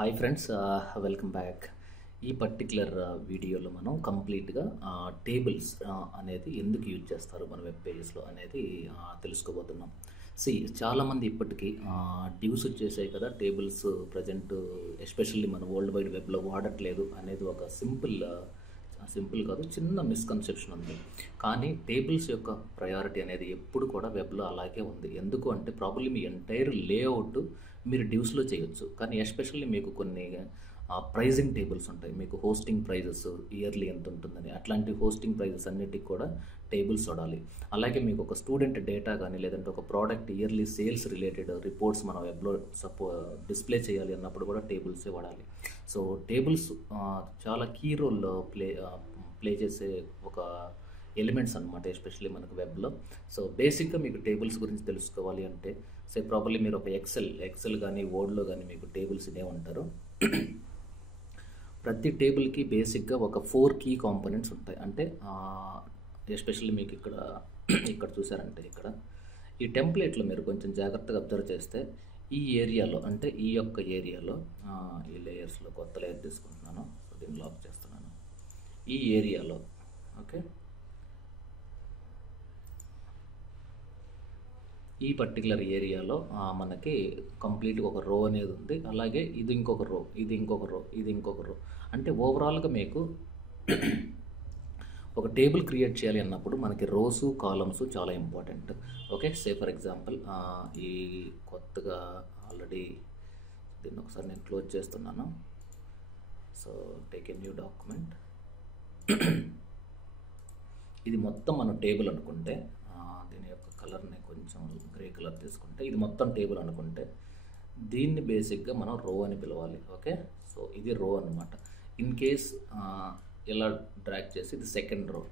Hi friends, welcome back. ఈ particular వీడియోలో మనం కంప్లీట్గా టేబుల్స్ అనేది ఎందుకు యూజ్ చేస్తారు మన వెబ్ పేజెస్లో అనేది తెలుసుకోబోతున్నాం. చాలామంది ఇప్పటికీ డ్యూస్ వచ్చేసాయి కదా, టేబుల్స్ ప్రజెంట్ ఎస్పెషల్లీ మన వరల్డ్ వైడ్ వెబ్లో వాడట్లేదు అనేది ఒక సింపుల్ కాదు, చిన్న మిస్కన్సెప్షన్ ఉంది. కానీ టేబుల్స్ యొక్క ప్రయారిటీ అనేది ఎప్పుడు కూడా వెబ్లో అలాగే ఉంది. ఎందుకు అంటే ప్రాబ్లీ మీ ఎంటైర్ లేఅవుట్ మీరు డ్యూస్లో చేయొచ్చు, కానీ ఎస్పెషల్లీ మీకు కొన్ని ప్రైజింగ్ టేబుల్స్ ఉంటాయి. మీకు హోస్టింగ్ ప్రైజెస్ ఇయర్లీ ఎంత ఉంటుందని, అట్లాంటి హోస్టింగ్ ప్రైజెస్ అన్నిటికి కూడా టేబుల్స్ వాడాలి. అలాగే మీకు ఒక స్టూడెంట్ డేటా కానీ లేదంటే ఒక product yearly sales related reports మన వెబ్లో డిస్ప్లే చేయాలి అన్నప్పుడు కూడా టేబుల్సే వాడాలి. సో టేబుల్స్ చాలా కీ రోల్ ప్లే చేసే ఒక ఎలిమెంట్స్ అనమాట, ఎస్పెషల్లీ మనకు వెబ్లో. సో బేసిక్గా మీకు టేబుల్స్ గురించి తెలుసుకోవాలి అంటే ప్రాపర్లీ మీరు ఒక ఎక్సెల్ కానీ వర్డ్లో కానీ మీకు టేబుల్స్ ఇదే ఉంటారు. ప్రతి టేబుల్కి బేసిక్గా ఒక 4 కీ కాంపోనెంట్స్ ఉంటాయి. అంటే ఎస్పెషల్లీ మీకు ఇక్కడ చూసారంటే ఇక్కడ ఈ టెంప్లెట్లో మీరు కొంచెం జాగ్రత్తగా అబ్జర్వ్ చేస్తే ఈ ఏరియాలో, అంటే ఈ యొక్క ఏరియాలో, ఈ లేయర్స్లో కొత్త లేయర్ తీసుకుంటున్నాను, దీన్ని లాక్ చేస్తున్నాను. ఈ ఏరియాలో ఓకే, ఈ పర్టికులర్ ఏరియాలో మనకి కంప్లీట్గా ఒక రో అనేది ఉంది. అలాగే ఇది ఇంకొక రో, ఇది ఇంకొక రో, ఇది ఇంకొక రో. అంటే ఓవరాల్గా మీకు ఒక టేబుల్ క్రియేట్ చేయాలి అన్నప్పుడు మనకి రోసు కాలమ్స్ చాలా ఇంపార్టెంట్. ఓకే, ఫర్ ఎగ్జాంపుల్ ఈ కొత్తగా ఆల్రెడీ దీన్ని ఒకసారి నేను క్లోజ్ చేస్తున్నాను. So take a new document. ఇది మొత్తం మనం టేబుల్ అనుకుంటే, దీని యొక్క కలర్ని కొంచెం గ్రే కలర్ తీసుకుంటే, ఇది మొత్తం టేబుల్ అనుకుంటే దీన్ని బేసిక్గా మనం రో అని పిలవాలి. ఓకే, సో ఇది రో అనమాట. ఇన్ కేస్ ఇలా డ్రాగ్ చేసి ఇది సెకండ్ రో,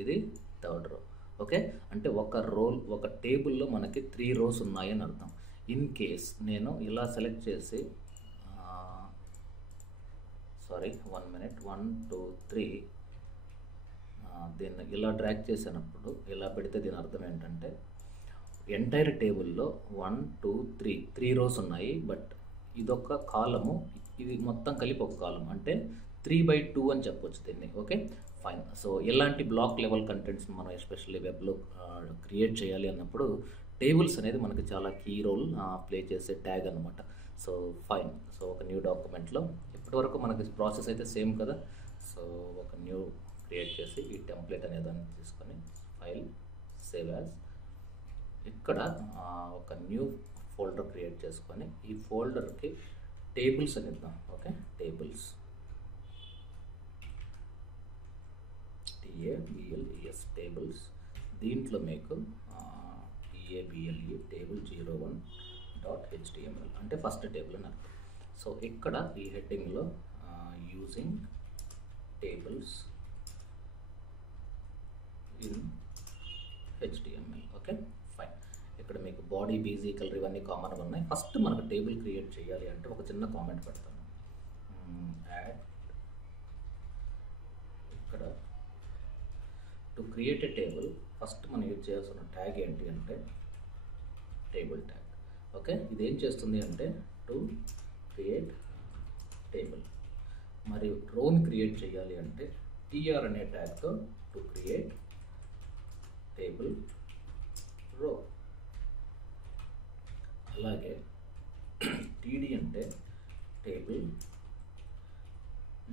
ఇది థర్డ్ రో. ఓకే, అంటే ఒక టేబుల్లో మనకి 3 రోస్ ఉన్నాయని అర్థం. ఇన్ కేస్ నేను ఇలా సెలెక్ట్ చేసి 1 minute 1 2 3 దీన్ని ఇలా డ్రాగ్ చేసినప్పుడు ఇలా పెడితే దీని అర్థం ఏంటంటే ఎంటైర్ టేబుల్లో 1 2 3 రోస్ ఉన్నాయి, బట్ ఇదొక కాలము, ఇది మొత్తం కలిపి ఒక కాలం, అంటే 3/2 అని చెప్పొచ్చు దీన్ని. Okay fine. సో ఇలాంటి బ్లాక్ లెవెల్ కంటెంట్స్ మనం ఎస్పెషల్లీ వెబ్లో క్రియేట్ చేయాలి అన్నప్పుడు టేబుల్స్ అనేది మనకి చాలా కీ రోల్ ప్లే చేసే ట్యాగ్ అనమాట. So fine. సో ఒక న్యూ డాక్యుమెంట్లో ఇప్పటివరకు మనకి ప్రాసెస్ అయితే సేమ్ కదా. సో ఒక న్యూ క్రియేట్ చేసి ఈ టెంప్లెట్ అనే దాన్ని తీసుకొని ఫైల్, సేవ్ యాజ్, ఇక్కడ ఒక న్యూ ఫోల్డర్ క్రియేట్ చేసుకొని ఈ ఫోల్డర్కి టేబుల్స్ అని ఇద్దాం. Okay, tables, TABLES tables. దీంట్లో మీకు TABLE టేబుల్ 01.html అంటే ఫస్ట్ టేబుల్ అని అర్థం. సో ఇక్కడ ఈ హెడ్డింగ్లో using tables in HTML. Okay fine. ఇక్కడ మీకు బాడీ, బీజీ, కలర్ ఇవన్నీ కామన్గా ఉన్నాయి. ఫస్ట్ మనకు టేబుల్ క్రియేట్ చేయాలి అంటే ఒక చిన్న కామెంట్ పెడతాను. యాడ్ ఇక్కడ to create a table first మనం యూజ్ చేయాల్సిన ట్యాగ్ ఏంటి అంటే టేబుల్ ట్యాగ్. ఓకే, ఇదేం చేస్తుంది అంటే టు క్రియేట్ టేబుల్. మరి రోని క్రియేట్ చేయాలి అంటే TR అనే ట్యాగ్తో టు క్రియేట్ టేబుల్ రో. అలాగే TD అంటే table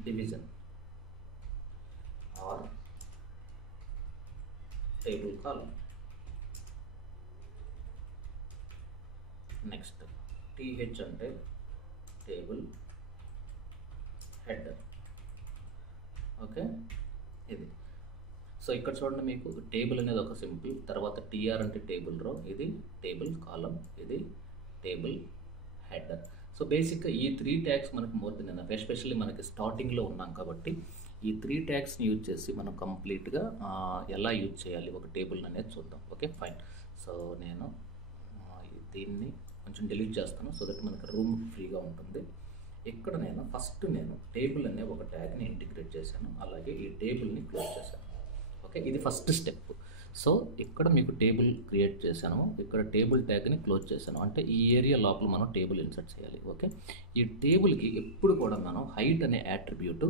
division are table column. Next TH అంటే టేబుల్ హెడర్. ఓకే, ఇది. సో ఇక్కడ చూడండి, మీకు టేబుల్ అనేది ఒక సింపుల్, తర్వాత TR అంటే టేబుల్ రో, ఇది టేబుల్ కాలం, ఇది టేబుల్ హెడర్. సో బేసిక్గా ఈ 3 ట్యాగ్స్ మనకు మోర్ దెన్ ఎనఫ్. ఎస్పెషల్లీ మనకి స్టార్టింగ్లో ఉన్నాం కాబట్టి ఈ 3 ట్యాగ్స్ని యూజ్ చేసి మనం కంప్లీట్గా ఎలా యూజ్ చేయాలి ఒక టేబుల్ అనేది చూద్దాం. Okay fine. సో నేను దీన్ని కొంచెం డిలీట్ చేస్తాను సో దట్ మనకి రూమ్ ఫ్రీగా ఉంటుంది. ఇక్కడ నేను టేబుల్ అనే ఒక ట్యాగ్ని ఇంటిగ్రేట్ చేశాను, అలాగే ఈ టేబుల్ని క్లోజ్ చేశాను. ఓకే, ఇది ఫస్ట్ స్టెప్. సో ఇక్కడ మీకు టేబుల్ క్రియేట్ చేశాను, ఇక్కడ టేబుల్ ట్యాగ్ని క్లోజ్ చేశాను, అంటే ఈ ఏరియా లోపల మనం టేబుల్ ఇన్సర్ట్ చేయాలి. ఓకే, ఈ టేబుల్కి ఎప్పుడు కూడా మనం హైట్ అనే యాట్రిబ్యూట్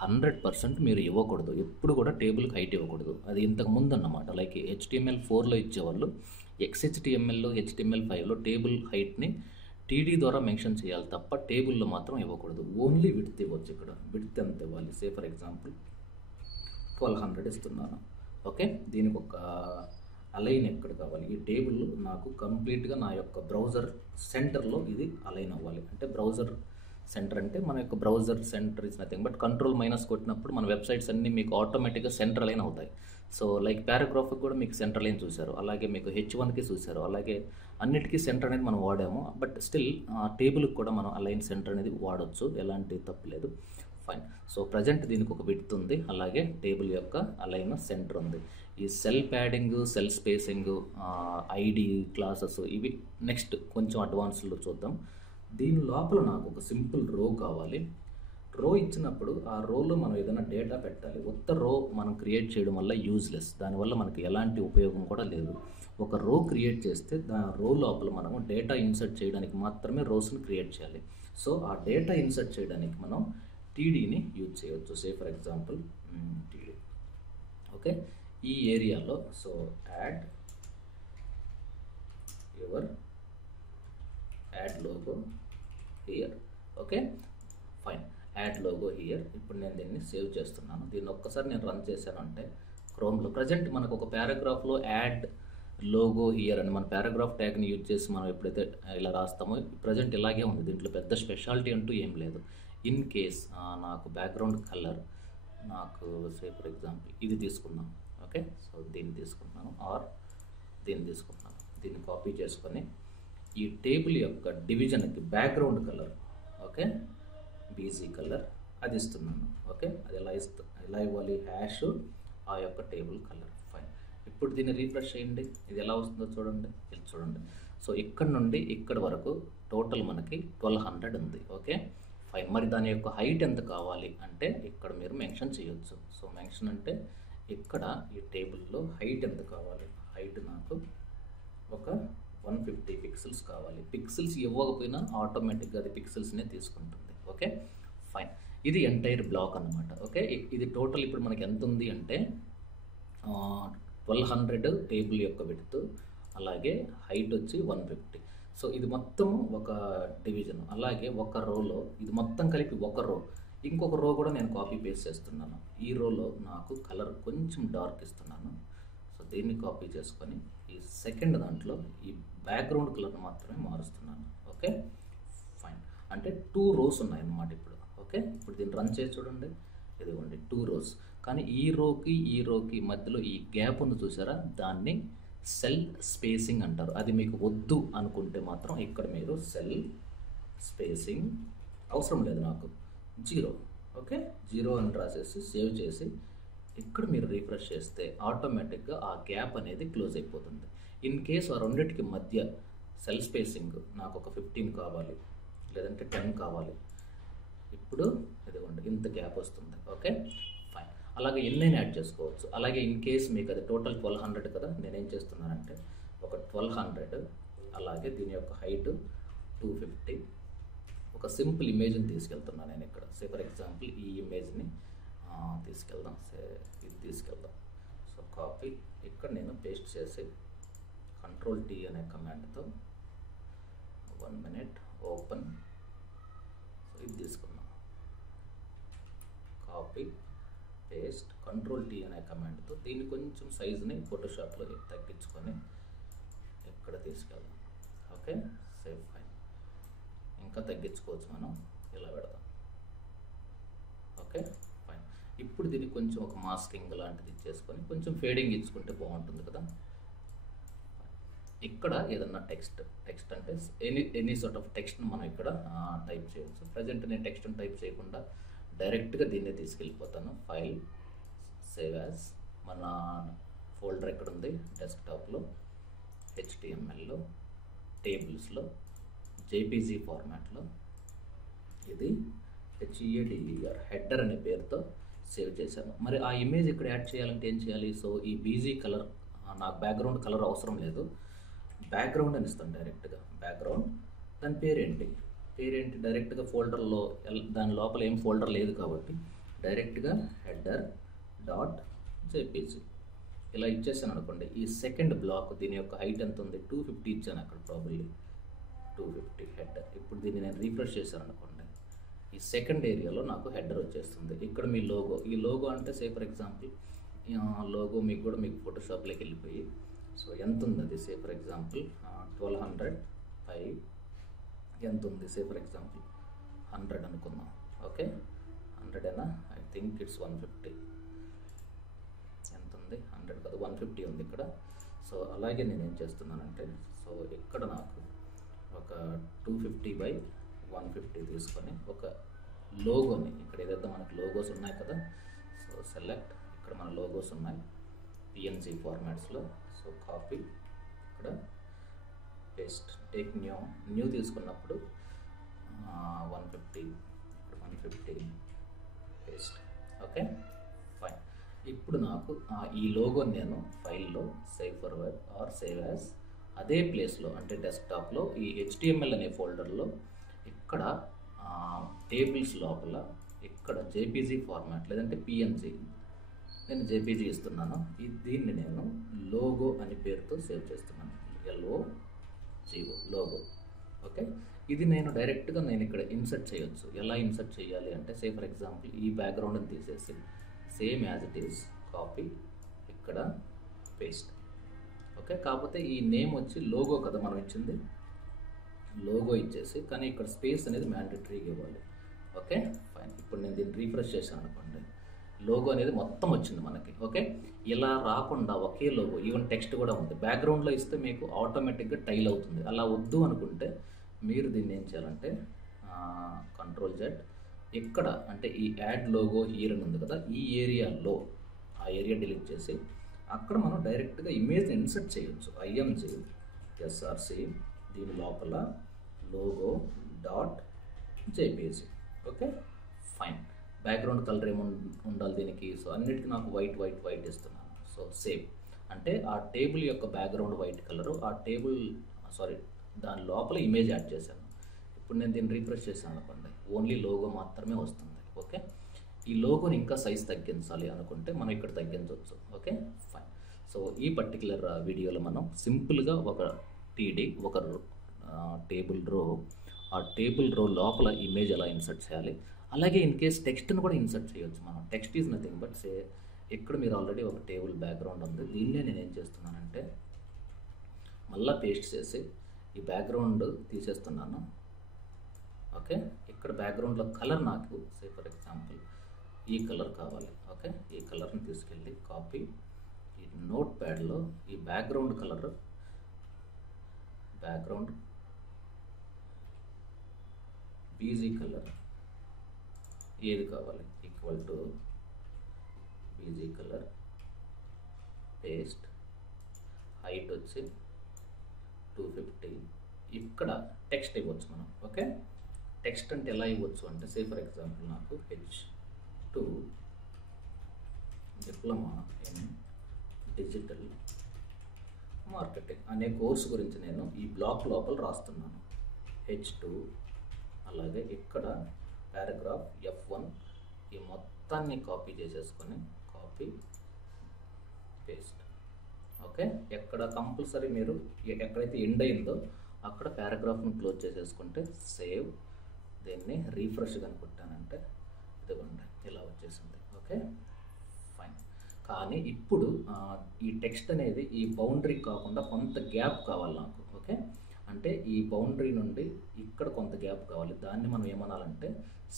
100% మీరు ఇవ్వకూడదు. ఎప్పుడు కూడా టేబుల్కి హైట్ ఇవ్వకూడదు. అది ఇంతకు ముందు అన్నమాట. లైక్ HTML4లో ఇచ్చేవాళ్ళు, XHTML, HTML5లో టేబుల్ హైట్ని టీడీ ద్వారా మెన్షన్ చేయాలి తప్ప టేబుల్లో మాత్రం ఇవ్వకూడదు. ఓన్లీ విడ్త్ ఇవ్వచ్చు. ఇక్కడ విడ్త్ ఎంత ఇవ్వాలి? సే ఫర్ ఎగ్జాంపుల్ 1200 ఇస్తున్నాను. ఓకే, దీనికి ఒక అలైన్ ఎక్కడ కావాలి? ఈ టేబుల్ నాకు కంప్లీట్గా నా యొక్క బ్రౌజర్ సెంటర్లో ఇది అలైన్ అవ్వాలి. అంటే బ్రౌజర్ సెంటర్ అంటే మన యొక్క browser centre is nothing but control- కొట్టినప్పుడు మన వెబ్సైట్స్ అన్నీ మీకు ఆటోమేటిక్గా సెంటర్ లైన్ అవుతాయి. సో లైక్ పారాగ్రాఫ్కి కూడా మీకు సెంటర్ లైన్ చూశారు, అలాగే మీకు H1కి చూశారు, అలాగే అన్నిటికీ సెంటర్ అనేది మనం వాడాము. బట్ స్టిల్ టేబుల్కి కూడా మనం అలైన్ సెంటర్ అనేది వాడచ్చు, ఎలాంటి తప్పు లేదు. ఫైన్. సో ప్రజెంట్ దీనికి ఒక విడ్త్ ఉంది, అలాగే టేబుల్ యొక్క అలైన్ సెంటర్ ఉంది. ఈ cell padding, cell spacing, ID, classes ఇవి నెక్స్ట్ కొంచెం అడ్వాన్స్లో చూద్దాం. దీని లోపల నాకు ఒక సింపుల్ రో కావాలి. రో ఇచ్చినప్పుడు ఆ రోలో మనం ఏదైనా డేటా పెట్టాలి. ఉత్త రో మనం క్రియేట్ చేయడం వల్ల యూజ్లెస్, దానివల్ల మనకి ఎలాంటి ఉపయోగం కూడా లేదు. ఒక రో క్రియేట్ చేస్తే రో లోపల మనము డేటా ఇన్సర్ట్ చేయడానికి మాత్రమే రోస్ని క్రియేట్ చేయాలి. సో ఆ డేటా ఇన్సర్ట్ చేయడానికి మనం టీడీని యూజ్ చేయవచ్చు. సే ఫర్ ఎగ్జాంపుల్ టీడీ. ఓకే, ఈ ఏరియాలో so add logo here. Okay fine, add logo here. ఇప్పుడు నేను దీన్ని సేవ్ చేస్తున్నాను. దీన్ని ఒక్కసారి నేను రన్ చేశాను అంటే క్రోమ్లో ప్రజెంట్ మనకు ఒక పారాగ్రాఫ్లో యాడ్ లోగో హియర్ అని మన పారాగ్రాఫ్ ట్యాగ్ని యూజ్ చేసి మనం ఎప్పుడైతే ఇలా రాస్తామో ప్రజెంట్ ఇలాగే ఉంది. దీంట్లో పెద్ద స్పెషాలిటీ అంటూ ఏం లేదు. ఇన్ కేస్ నాకు బ్యాక్గ్రౌండ్ కలర్ నాకు సే ఫర్ ఎగ్జాంపుల్ ఇది తీసుకున్నాం. ఓకే, సో దీన్ని తీసుకున్నాను ఆర్ దీన్ని తీసుకున్నాను. దీన్ని కాపీ చేసుకొని ఈ టేబుల్ యొక్క డివిజన్కి background colour, okay BG colour అది ఇస్తున్నాను. ఓకే, అది ఎలా ఇవ్వాలి? హ్యాష్ ఆ యొక్క టేబుల్ కలర్. ఫైన్. ఇప్పుడు దీన్ని రీఫ్రెష్ చేయండి, ఇది ఎలా వస్తుందో చూడండి. ఇది చూడండి. సో ఇక్కడ నుండి ఇక్కడ వరకు టోటల్ మనకి 1200 ఉంది. Okay fine. మరి దాని యొక్క హైట్ ఎంత కావాలి అంటే ఇక్కడ మీరు మెన్షన్ చేయొచ్చు. సో మెన్షన్ అంటే ఇక్కడ ఈ టేబుల్లో హైట్ ఎంత కావాలి? హైట్ నాకు ఒక 150 పిక్సెల్స్ కావాలి. పిక్సెల్స్ ఇవ్వకపోయినా ఆటోమేటిక్గా అది పిక్సెల్స్నే తీసుకుంటుంది. Okay fine. ఇది ఎంటైర్ బ్లాక్ అన్నమాట. ఓకే, ఇది టోటల్ ఇప్పుడు మనకి ఎంత ఉంది అంటే 1200 టేబుల్ యొక్క విడ్త్, అలాగే హైట్ వచ్చి 150. సో ఇది మొత్తం ఒక డివిజన్. అలాగే ఒక రోలో ఇది మొత్తం కలిపి ఒక రో. ఇంకొక రో కూడా నేను కాపీ పేస్ట్ చేస్తున్నాను. ఈ రోలో నాకు కలర్ కొంచెం డార్క్ ఇస్తున్నాను. సో దీన్ని కాపీ చేసుకొని ఈ సెకండ్ దాంట్లో ఈ బ్యాక్గ్రౌండ్ కలర్ మాత్రమే మారుస్తున్నాను. Okay fine. అంటే 2 రోస్ ఉన్నాయన్నమాట ఇప్పుడు. ఓకే, ఇప్పుడు దీన్ని రన్ చేసి చూడండి. ఇదిగోండి 2 రోస్. కానీ ఈ రోకి మధ్యలో ఈ గ్యాప్ ఉంది చూసారా, దాన్ని సెల్ స్పేసింగ్ అంటారు. అది మీకు వద్దు అనుకుంటే మాత్రం ఇక్కడ మీరు సెల్ స్పేసింగ్ అవసరం లేదు, నాకు 0. ఓకే 0 అని రాసేసి సేవ్ చేసి ఇక్కడ మీరు రీఫ్రెష్ చేస్తే ఆటోమేటిక్గా ఆ గ్యాప్ అనేది క్లోజ్ అయిపోతుంది. ఇన్ కేస్ ఆ రెండింటికి మధ్య సెల్ స్పేసింగ్ నాకు ఒక 15 కావాలి, లేదంటే 10 కావాలి. ఇప్పుడు ఇదిగోండి ఇంత గ్యాప్ వస్తుంది. Okay fine. అలాగే ఎన్నైనా యాడ్ చేసుకోవచ్చు. అలాగే ఇన్ కేస్ మీకు అది టోటల్ 1200 కదా, నేనేం చేస్తున్నానంటే ఒక 1200 అలాగే దీని యొక్క హైట్ 250 ఒక సింపుల్ ఇమేజ్ని తీసుకెళ్తున్నాను నేను ఇక్కడ. సే ఫర్ ఎగ్జాంపుల్ ఈ ఇమేజ్ని తీసుకెళ్దాం. ఇది తీసుకెళ్దాం. సో కాపీ ఇక్కడ నేను పేస్ట్ చేసి Ctrl+T అనే కమాండ్తో 1 minute ఓపెన్. సో ఇది తీసుకున్నాం. కాపీ పేస్ట్ Ctrl+T అనే కమాండ్తో దీన్ని కొంచెం సైజుని ఫోటోషాప్లో తగ్గించుకొని ఇక్కడ తీసుకెళ్దాం. Okay save fine. ఇంకా తగ్గించుకోవచ్చు, మనం ఇలా పెడదాం. Okay fine. ఇప్పుడు దీన్ని కొంచెం ఒక మాస్కింగ్ లాంటిది ఇచ్చేసుకొని కొంచెం ఫేడింగ్ ఇచ్చుకుంటే బాగుంటుంది కదా. ఇక్కడ ఏదన్నా టెక్స్ట్ అంటే ఎనీ సార్ట్ ఆఫ్ టెక్స్ట్ని మనం ఇక్కడ టైప్ చేయవచ్చు. ప్రజెంట్ నేను టెక్స్ట్ని టైప్ చేయకుండా డైరెక్ట్గా దీన్నే తీసుకెళ్ళిపోతాను. ఫైల్ సేవ్ యాజ్, మన ఫోల్డర్ ఎక్కడ ఉంది? డెస్క్టాప్లో, HTMLలో, టేబుల్స్లో, JPG ఫార్మాట్లో ఇది HEADER హెడర్ అనే పేరుతో సేవ్ చేశాను. మరి ఆ ఇమేజ్ ఇక్కడ యాడ్ చేయాలంటే ఏం చేయాలి? సో ఈ బీజీ కలర్ నాకు బ్యాక్గ్రౌండ్ కలర్ అవసరం లేదు, బ్యాక్గ్రౌండ్ అని ఇస్తాను డైరెక్ట్గా. బ్యాక్గ్రౌండ్ దాని పేరేంటి డైరెక్ట్గా ఫోల్డర్లో దాని లోపల ఏం ఫోల్డర్ లేదు కాబట్టి డైరెక్ట్గా హెడర్ డాట్ జేపీజీ ఇలా ఇచ్చేసాను అనుకోండి. ఈ సెకండ్ బ్లాక్ దీని యొక్క హైట్ ఎంత ఉంది, 250 ఇచ్చాను అక్కడ, ప్రాబబ్లీ 250 హెడర్. ఇప్పుడు దీన్ని నేను రీఫ్రెష్ చేశాను అనుకోండి, ఈ సెకండ్ ఏరియాలో నాకు హెడర్ వచ్చేస్తుంది. ఇక్కడ మీ లోగో, ఈ లోగో అంటే సే ఫర్ ఎగ్జాంపుల్ లోగో మీకు కూడా మీకు ఫోటోషాప్లోకి వెళ్ళిపోయి సో ఎంత ఉంది అది, సే ఫర్ ఎగ్జాంపుల్ 1200 పై ఎంత ఉంది, సే ఫర్ ఎగ్జాంపుల్ 100 అనుకుందాం. ఓకే 100 అయినా, ఐ థింక్ ఇట్స్ 150, ఎంత ఉంది 100 కాదు 150 ఉంది ఇక్కడ. సో అలాగే నేను ఏం చేస్తున్నానంటే, సో ఇక్కడ నాకు ఒక 250/150 తీసుకొని ఒక లోగోని, ఇక్కడ ఏదైతే మనకు లోగోస్ ఉన్నాయి కదా, సో సెలెక్ట్, ఇక్కడ మన లోగోస్ ఉన్నాయి పిఎన్జీ ఫార్మాట్స్లో. సో కాపీ, ఇక్కడ పేస్ట్, టేక్ న్యూ తీసుకున్నప్పుడు 150, ఇక్కడ 150 పేస్ట్. Okay fine. ఇప్పుడు నాకు ఈ లోగోని నేను ఫైల్లో save forward or save as అదే ప్లేస్లో, అంటే డెస్క్టాప్లో ఈ HTML అనే ఫోల్డర్లో ఇక్కడ టేబుల్స్ లోపల ఇక్కడ జేపీజీ ఫార్మాట్ లేదంటే పిఎన్జీ, నేను జేపీజీ ఇస్తున్నాను. దీన్ని నేను లోగో అని పేరుతో సేవ్ చేస్తున్నాను, LOGO లోగో. ఓకే ఇది నేను డైరెక్ట్గా నేను ఇక్కడ ఇన్సర్ట్ చేయొచ్చు. ఎలా ఇన్సర్ట్ చేయాలి అంటే, సే ఫర్ ఎగ్జాంపుల్ ఈ బ్యాక్గ్రౌండ్ని తీసేసి same as it is copy, ఇక్కడ పేస్ట్. ఓకే కాకపోతే ఈ నేమ్ వచ్చి లోగో కదా మనం ఇచ్చింది, లోగో ఇచ్చేసి, కానీ ఇక్కడ స్పేస్ అనేది మ్యాండేటరీగా ఇవ్వాలి. Okay fine. ఇప్పుడు నేను దీన్ని రీఫ్రెష్ చేశాను అనుకోండి, లోగో అనేది మొత్తం వచ్చింది మనకి. ఓకే ఇలా రాకుండా ఒకే లోగో, ఈవెన్ టెక్స్ట్ కూడా ఉంది, బ్యాక్గ్రౌండ్లో ఇస్తే మీకు ఆటోమేటిక్గా టైల్ అవుతుంది. అలా వద్దు అనుకుంటే మీరు దీన్ని ఏం చేయాలంటే Ctrl+Z, ఇక్కడ అంటే ఈ యాడ్ లోగో హియర్ అని ఉంది కదా, ఈ ఏరియాలో ఆ ఏరియా డిలీట్ చేసి అక్కడ మనం డైరెక్ట్గా ఇమేజ్ని ఇన్సర్ట్ చేయొచ్చు. IMG SRC దీని లోపల logo dot JPG. Okay fine. Background colour ఏమో ఉండాలి దీనికి, సో అన్నిటికీ నాకు వైట్ ఇస్తున్నాను. సో సేవ్ అంటే ఆ టేబుల్ యొక్క బ్యాక్గ్రౌండ్ వైట్ కలరు, ఆ టేబుల్ దాని లోపల ఇమేజ్ యాడ్ చేశాను. ఇప్పుడు నేను దీన్ని రీఫ్రెష్ చేశాను అనుకోండి, ఓన్లీ లోగో మాత్రమే వస్తుంది. ఓకే ఈ లోగోని ఇంకా సైజ్ తగ్గించాలి అనుకుంటే మనం ఇక్కడ తగ్గించవచ్చు. Okay fine. సో ఈ పర్టికులర్ వీడియోలో మనం సింపుల్గా ఒక ఒక టేబుల్ రో, ఆ టేబుల్ రో లోపల ఇమేజ్ ఎలా ఇన్సర్ట్ చేయాలి, అలాగే ఇన్ కేస్ టెక్స్ట్ని కూడా ఇన్సర్ట్ చేయొచ్చు మనం. Text is nothing but say ఇక్కడ మీరు ఆల్రెడీ ఒక టేబుల్ బ్యాక్గ్రౌండ్ ఉంది, దీన్నే నేను ఏం చేస్తున్నానంటే మళ్ళీ పేస్ట్ చేసి ఈ బ్యాక్గ్రౌండ్ తీసేస్తున్నాను. ఓకే ఇక్కడ బ్యాక్గ్రౌండ్లో కలర్ నాకు సే ఫర్ ఎగ్జాంపుల్ ఈ కలర్ కావాలి. ఓకే ఈ కలర్ని తీసుకెళ్ళి కాపీ, ఈ నోట్ ప్యాడ్లో ఈ background colour, background BG colour ఏది కావాలి, equal to BG colour, paste, height వచ్చి 250. ఇక్కడ టెక్స్ట్ ఇవ్వచ్చు మనం. ఓకే టెక్స్ట్ అంటే ఎలా ఇవ్వచ్చు అంటే, సే ఫర్ ఎగ్జాంపుల్ నాకు H2 diploma in digital marketing అనే కోర్సు గురించి నేను ఈ బ్లాక్ లోపల రాస్తున్నాను. H2 అలాగే ఇక్కడ పారాగ్రాఫ్ F1 ఈ మొత్తాన్ని కాపీ చేసేసుకొని కాపీ పేస్ట్. ఓకే ఎక్కడ కంపల్సరీ మీరు ఎక్కడైతే ఎండ్ అయిందో అక్కడ పారాగ్రాఫ్ను క్లోజ్ చేసేసుకుంటే సేవ్, దీన్ని రీఫ్రెష్ కనుకుంటానంటే ఇదిగోండి ఇలా వచ్చేసింది. Okay fine. కానీ ఇప్పుడు ఈ టెక్స్ట్ అనేది ఈ బౌండరీ కాకుండా కొంత గ్యాప్ కావాలి నాకు. ఓకే అంటే ఈ బౌండరీ నుండి ఇక్కడ కొంత గ్యాప్ కావాలి, దాన్ని మనం ఏమనాలంటే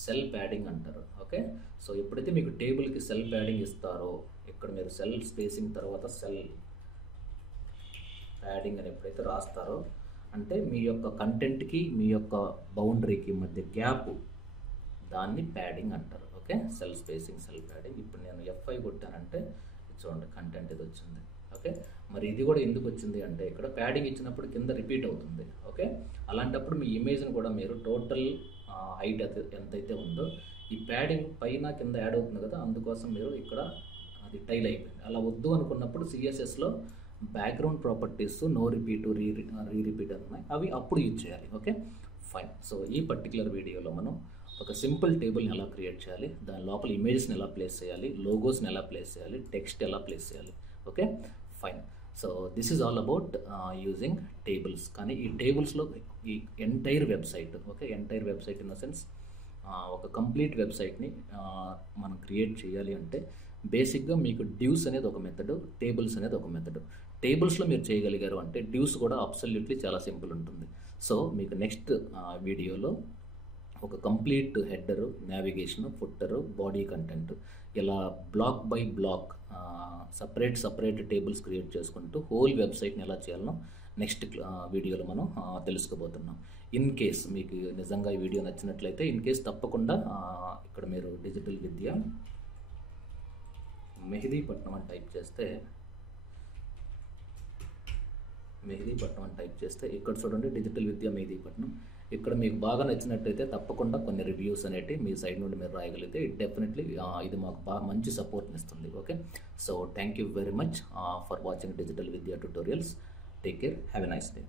సెల్ ప్యాడింగ్ అంటారు. ఓకే సో ఎప్పుడైతే మీకు టేబుల్కి సెల్ ప్యాడింగ్ ఇస్తారో, ఇక్కడ మీరు సెల్ స్పేసింగ్ తర్వాత సెల్ ప్యాడింగ్ అని ఎప్పుడైతే రాస్తారో అంటే మీ యొక్క కంటెంట్కి మీ యొక్క బౌండరీకి మధ్య గ్యాప్, దాన్ని ప్యాడింగ్ అంటారు. Okay cell spacing, cell padding. ఇప్పుడు నేను F5 కొట్టానంటే చూడండి కంటెంట్ ఇది వచ్చింది. ఓకే మరి ఇది కూడా ఎందుకు వచ్చింది అంటే, ఇక్కడ ప్యాడింగ్ ఇచ్చినప్పుడు కింద రిపీట్ అవుతుంది. ఓకే అలాంటప్పుడు మీ ఇమేజ్ని కూడా మీరు టోటల్ హైట్ ఎంతైతే ఉందో ఈ ప్యాడింగ్ పైన కింద యాడ్ అవుతుంది కదా, అందుకోసం మీరు ఇక్కడ అది టైల్ అయిపోయింది. అలా వద్దు అనుకున్నప్పుడు CSSలో బ్యాక్గ్రౌండ్ ప్రాపర్టీస్ నో రిపీట్ రీరిపీట్ ఉన్నాయి, అవి అప్పుడు యూజ్ చేయాలి. Okay fine. సో ఈ పర్టికులర్ వీడియోలో మనం ఒక సింపుల్ టేబుల్ని ఎలా క్రియేట్ చేయాలి, దాని లోపల ఇమేజెస్ని ఎలా ప్లేస్ చేయాలి, లోగోస్ని ఎలా ప్లేస్ చేయాలి, టెక్స్ట్ ఎలా ప్లేస్ చేయాలి. Okay fine. So this is all about using tables. కానీ ఈ టేబుల్స్లో ఈ entire website, okay entire website in the sense ఒక కంప్లీట్ వెబ్సైట్ని మనం క్రియేట్ చేయాలి అంటే బేసిక్గా మీకు డ్యూస్ అనేది ఒక మెథడ్, టేబుల్స్ అనేది ఒక మెథడ్. టేబుల్స్లో మీరు చేయగలిగారు అంటే డ్యూస్ కూడా అబ్సల్యూట్లీ చాలా సింపుల్ ఉంటుంది. సో మీకు నెక్స్ట్ వీడియోలో ఒక complete header, navigation, footer, body content ఇలా block by block separate tables create చేసుకుంటూ హోల్ వెబ్సైట్ని ఎలా చేయాలనో నెక్స్ట్ వీడియోలో మనం తెలుసుకోబోతున్నాం. ఇన్ కేస్ మీకు నిజంగా ఈ వీడియో నచ్చినట్లయితే ఇన్ కేస్ తప్పకుండా ఇక్కడ మీరు డిజిటల్ విద్య మెహదీపట్నం అని టైప్ చేస్తే ఇక్కడ చూడండి డిజిటల్ విద్య మెహదీపట్నం. ఇక్కడ మీకు బాగా నచ్చినట్టయితే తప్పకుండా కొన్ని రివ్యూస్ అనేవి మీ సైడ్ నుండి మీరు రాయగలిగితే డెఫినెట్లీ ఇది మాకు బాగా మంచి సపోర్ట్ని ఇస్తుంది. Okay so thank you very much for watching digital Vidya tutorials. Take care, have a nice day.